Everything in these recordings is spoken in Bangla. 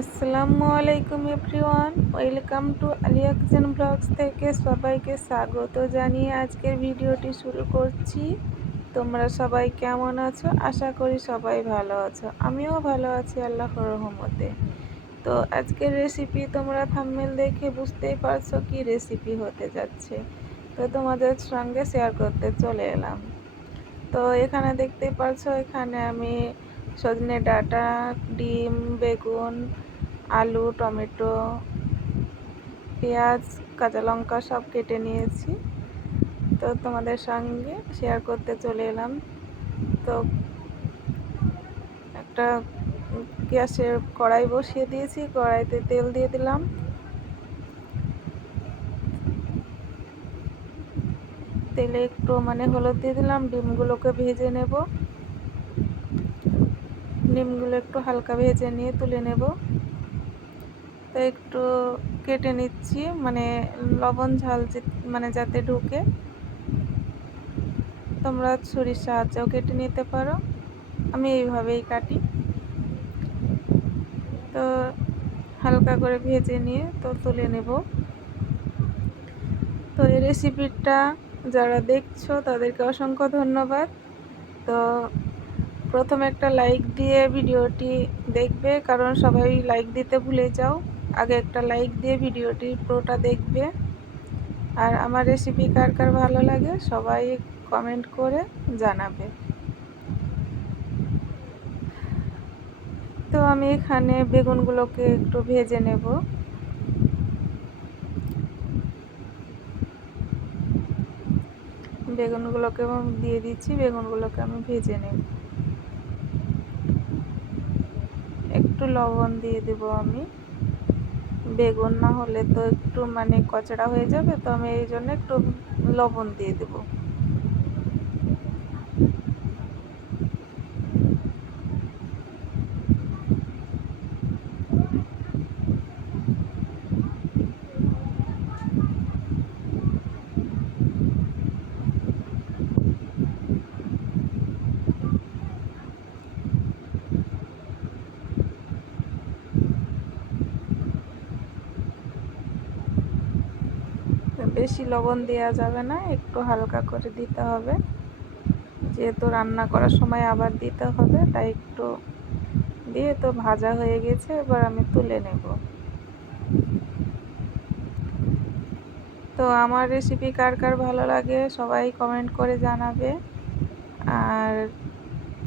আসসালামু আলাইকুম everyone, welcome to Aliya kitchen blogs থেকে সবাইকে স্বাগত জানিয়ে আজকের ভিডিওটি শুরু করছি। তোমরা সবাই কেমন আছো? আশা করি সবাই ভালো আছো। আমিও ভালো আছি, আল্লাহর রহমতে। তো আজকের রেসিপি তোমরা থাম্মেল দেখে বুঝতেই পারছ কি রেসিপি হতে যাচ্ছে। তো তোমাদের সঙ্গে শেয়ার করতে চলে এলাম। তো এখানে দেখতে পারছ, এখানে আমি সজনে ডাঁটা, ডিম, বেগুন, আলু, টমেটো, পেঁয়াজ, কাঁচা লঙ্কা সব কেটে নিয়েছি। তো তোমাদের সঙ্গে শেয়ার করতে চলে এলাম। তো একটা গ্যাসের কড়াই বসিয়ে দিয়েছি, কড়াইতে তেল দিয়ে দিলাম। তেলে একটু মানে হলুদ দিয়ে দিলাম, ডিমগুলোকে ভেজে নেব। ডিমগুলো একটু হালকা ভেজে নিয়ে তুলে নেব। তো একটু কেটে নিচ্ছি মানে লবণ ঝাল মানে যাতে ঢুকে। তোমরা ছুরির সাহায্যেও কেটে নিতে পারো। আমি এইভাবেই কাটি। তো হালকা করে ভেজে নিয়ে তো তুলে নেব। তো এই রেসিপিটা যারা দেখছ তাদেরকে অসংখ্য ধন্যবাদ। তো প্রথমে একটা লাইক দিয়ে ভিডিওটি দেখবে, কারণ সবাই লাইক দিতে ভুলে যাও। আগে একটা লাইক দিয়ে ভিডিওটি পুরোটা দেখবে। আর আমার রেসিপি কার কার ভালো লাগে, সবাই কমেন্ট করে জানাবে। তো আমি এখানে বেগুনগুলোকে একটু ভেজে নেব। বেগুনগুলোকে দিয়ে দিচ্ছি, বেগুনগুলোকে আমি ভেজে নেব একটু লবণ দিয়ে দেব আমি। বেগুন না হলে তো একটু মানে কচড়া হয়ে যাবে, তো আমি এই জন্য একটু লবণ দিয়ে দেবো। বেশি লবণ দেওয়া যাবে না, একটু হালকা করে দিতে হবে। যেহেতু রান্না করার সময় আবার দিতে হবে, তাই একটু দিয়ে তো ভাজা হয়ে গেছে, এবার আমি তুলে নেব। তো আমার রেসিপি কার কার ভালো লাগে সবাই কমেন্ট করে জানাবে। আর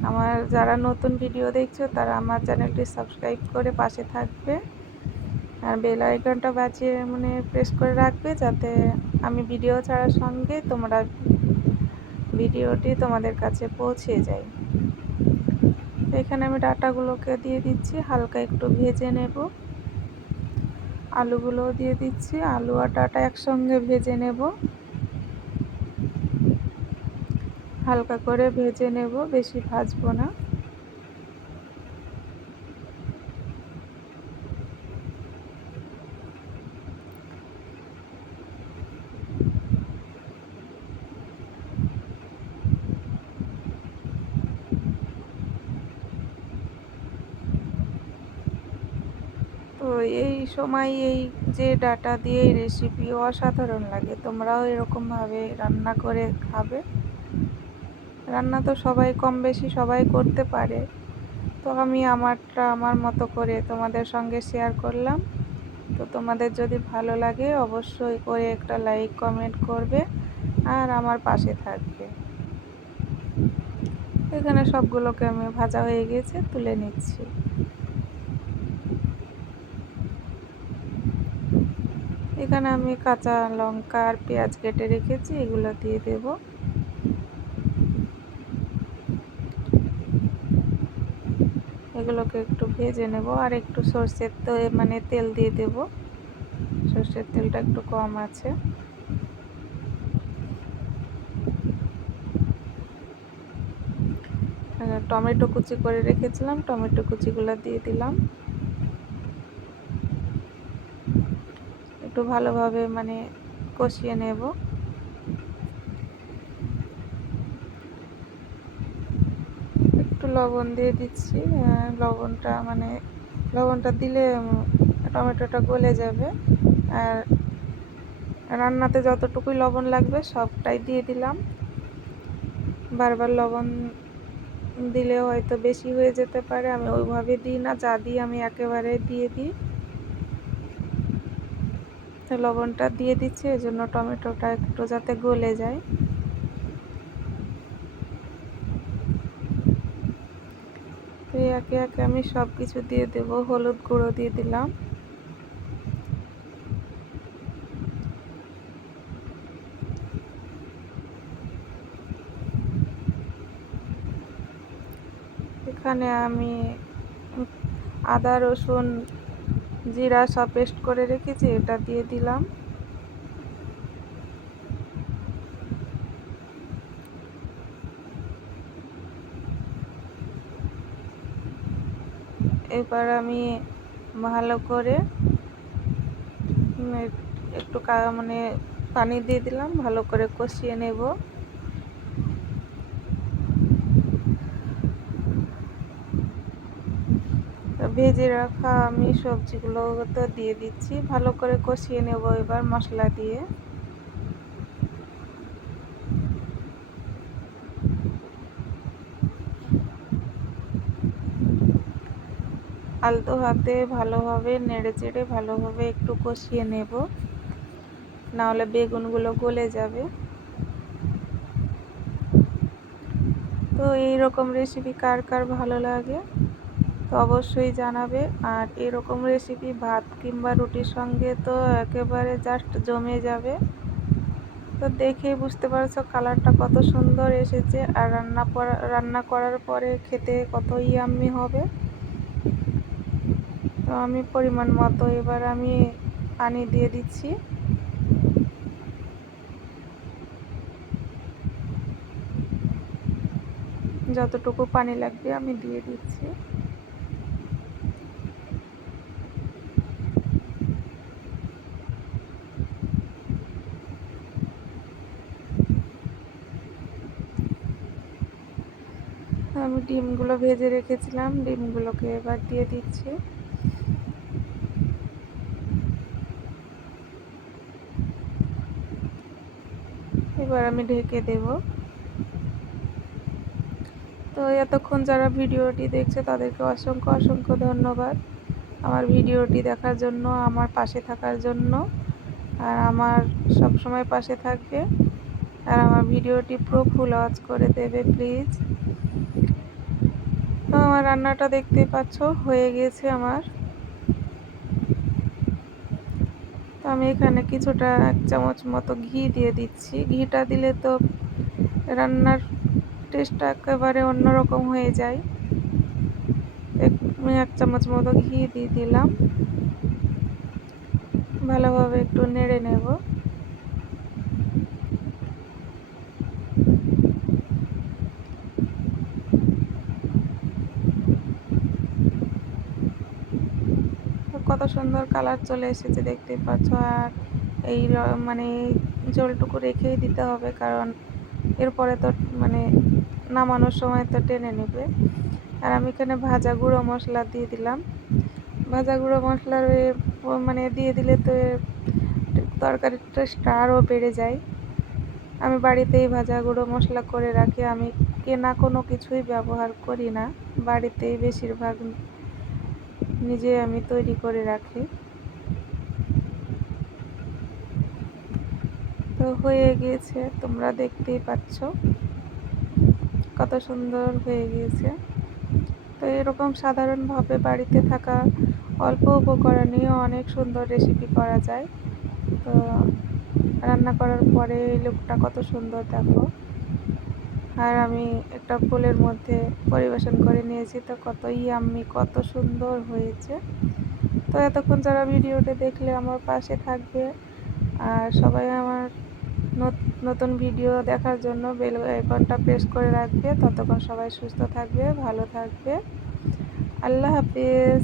আমার যারা নতুন ভিডিও দেখছ, তারা আমার চ্যানেলটি সাবস্ক্রাইব করে পাশে থাকবে। আর বেল আইকনটা বাজিয়ে মানে প্রেস করে রাখবে যাতে আমি ভিডিও ছাড়ার সঙ্গে তোমরা ভিডিওটি তোমাদের কাছে পৌঁছে যায় এখানে আমি ডাটাগুলোকে দিয়ে দিচ্ছি, হালকা একটু ভেজে নেব। আলুগুলোও দিয়ে দিচ্ছি, আলু আর ডাটা একসঙ্গে ভেজে নেব। হালকা করে ভেজে নেব, বেশি ভাজবো না। তো এই সময় এই যে ডাটা দিয়ে রেসিপি অসাধারণ লাগে। তোমরাও এরকমভাবে রান্না করে খাবে। রান্না তো সবাই কম বেশি সবাই করতে পারে। তো আমি আমারটা আমার মতো করে তোমাদের সঙ্গে শেয়ার করলাম। তো তোমাদের যদি ভালো লাগে অবশ্যই করে একটা লাইক কমেন্ট করবে আর আমার পাশে থাকবে। এখানে সবগুলোকে আমি ভাজা হয়ে গেছে, তুলে নিচ্ছি। এখানে আমি কাঁচা লঙ্কা আর পেঁয়াজ কেটে রেখেছি, এগুলো দিয়ে দেব। এগুলোকে একটু ভেজে নেব আর একটু সর্ষের তো মানে তেল দিয়ে দেব। সর্ষের তেলটা একটু কম আছে। টমেটো কুচি করে রেখেছিলাম, টমেটো কুচিগুলো দিয়ে দিলাম। একটু ভালোভাবে মানে কষিয়ে নেব। একটু লবণ দিয়ে দিচ্ছি। লবণটা মানে লবণটা দিলে টমেটোটা গলে যাবে। আর রান্নাতে যতটুকুই লবণ লাগবে সবটাই দিয়ে দিলাম। বারবার লবণ দিলে হয়তো বেশি হয়ে যেতে পারে। আমি ওইভাবে দিই না, যা দিই আমি একেবারে দিয়ে দিই। লবণটা দিয়ে দিচ্ছি এই জন্য টমেটোটা একটু যাতে গলে যায়। তো একে একে আমি সব কিছু দিয়ে দেব, হলুদ গুঁড়ো দিয়ে দিলাম। এখানে আমি আদা, রসুন জিরা সব পেস্ট করে রেখেছি, এটা দিয়ে দিলাম। এবার আমি ভালো করে একটু মানে পানি দিয়ে দিলাম, ভালো করে কষিয়ে নেব। ভেজে রাখা আমি সবজিগুলো তো দিয়ে দিচ্ছি। ভালো করে কষিয়ে নেব এবার মশলা দিয়ে। আলতো হাতে ভালোভাবে, নেড়ে চেড়ে ভালোভাবে একটু কষিয়ে নেব। নাহলে বেগুনগুলো গলে যাবে। তো এই রকম রেসিপি কার কার ভালো লাগে? তো অবশ্যই জানাবে। আর এরকম রেসিপি ভাত কিংবা রুটির সঙ্গে তো একেবারে জাস্ট জমে যাবে। তো দেখে বুঝতে পারছ কালারটা কত সুন্দর এসেছে। আর রান্না করা রান্না করার পরে খেতে কত ইয়াম্মি হবে। তো আমি পরিমাণ মতো এবার আমি পানি দিয়ে দিচ্ছি। যতটুকু পানি লাগবে আমি দিয়ে দিচ্ছি আমি ডিমগুলো ভেজে রেখেছিলাম, ডিমগুলোকে এবার দিয়ে দিচ্ছি। এবার আমি ঢেকে দেব। তো এতক্ষণ যারা ভিডিওটি দেখছে, তাদেরকে অসংখ্য অসংখ্য ধন্যবাদ। আমার ভিডিওটি দেখার জন্য, আমার পাশে থাকার জন্য, আর আমার সব সময় পাশে থাকবে। আর আমার ভিডিওটি পুরো ফুল ওয়াচ করে দেবে, প্লিজ। তো আমার রান্নাটা দেখতে পাচ্ছ, হয়ে গেছে আমার। তো আমি এখানে কিছুটা এক চামচ মতো ঘি দিয়ে দিচ্ছি। ঘিটা দিলে তো রান্নার টেস্টটা একেবারে অন্যরকম হয়ে যায়। আমি এক চামচ মতো ঘি দিয়ে দিলাম। ভালোভাবে একটু নেড়ে নেব। কত সুন্দর কালার চলে এসেছে দেখতে পাচ্ছ। আর এই মানে জলটুকু রেখেই দিতে হবে কারণ এরপরে তো মানে নামানোর সময় তো টেনে নেবে। আর আমি এখানে ভাজা গুঁড়ো মশলা দিয়ে দিলাম। ভাজা গুঁড়ো মশলার মানে দিয়ে দিলে তো তরকারির টেস্টটা আরও বেড়ে যায়। আমি বাড়িতেই ভাজা গুঁড়ো মশলা করে রাখি। আমি কেনা কোনো কিছুই ব্যবহার করি না। বাড়িতেই বেশিরভাগ নিজে আমি তৈরি করে রাখি। তো হয়ে গিয়েছে, তোমরা দেখতেই পাচ্ছ। কত সুন্দর হয়ে গিয়েছে। তো এরকম সাধারণভাবে বাড়িতে থাকা অল্প উপকরণেও অনেক সুন্দর রেসিপি করা যায়। তো রান্না করার পরে লুকটা কত সুন্দর দেখো। আর আমি একটা ফুলের মধ্যে পরিবেশন করে নিয়েছি। তো কত ইয়াম্মি কত সুন্দর হয়েছে। তো এতক্ষণ যারা ভিডিওটা দেখলে আমার পাশে থাকবে। আর সবাই আমার নতুন ভিডিও দেখার জন্য বেল আইকনটা প্রেস করে রাখবে। ততক্ষণ সবাই সুস্থ থাকবে, ভালো থাকবে। আল্লাহ হাফিজ।